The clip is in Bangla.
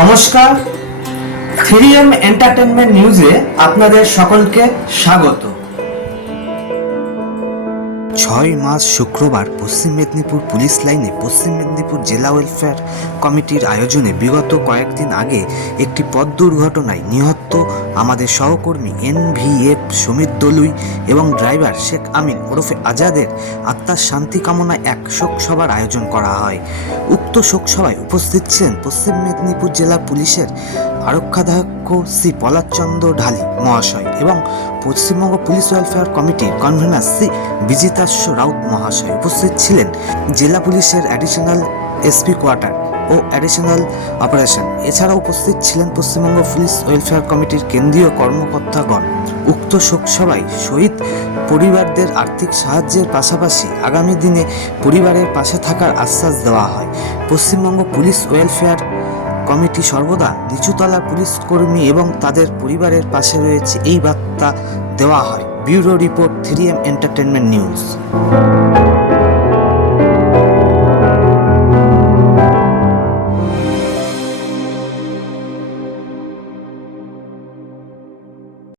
নমস্কার, 3M এন্টারটেনমেন্ট নিউজে আপনাদের সকলকে স্বাগত। 6 মার্চ শুক্রবার পশ্চিম মেদিনীপুর পুলিশ লাইনে পশ্চিম মেদিনীপুর জেলা ওয়েলফেয়ার কমিটির আয়োজনে বিগত কয়েকদিন আগে একটি পথ দুর্ঘটনায় নিহত আমাদের সহকর্মী NVF সুমিত দলুই এবং ড্রাইভার শেখ আমিন ওরফে আজাদের আত্মার শান্তি কামনায় এক শোকসভার আয়োজন করা হয়। উক্ত শোকসভায় উপস্থিত ছিলেন পশ্চিম মেদিনীপুর জেলা পুলিশের আরক্ষাধ্যক্ষ শ্রী পলাশচন্দ্র ঢালি মহাশয় এবং পশ্চিমবঙ্গ পুলিশ ওয়েলফেয়ার কমিটির কনভেনার শ্রী বিজিতাস্য রাউত মহাশয়। উপস্থিত ছিলেন জেলা পুলিশের অ্যাডিশনাল SP কোয়ার্টার ও অ্যাডিশনাল অপারেশন। এছাড়া উপস্থিত ছিলেন পশ্চিমবঙ্গ পুলিশ ওয়েলফেয়ার কমিটির কেন্দ্রীয় কর্মকর্তাগণ। উক্ত শোকসভায় শহীদ পরিবারদের আর্থিক সাহায্যের পাশাপাশি আগামী দিনে পরিবারের পাশে থাকার আশ্বাস দেওয়া হয়। পশ্চিমবঙ্গ পুলিশ ওয়েলফেয়ার কমিটি সর্বদা নিচুতলার পুলিশ কর্মী এবং তাদের পরিবারের পাশে রয়েছে এই বার্তা দেওয়া হয়। Bureau report, 3M entertainment news.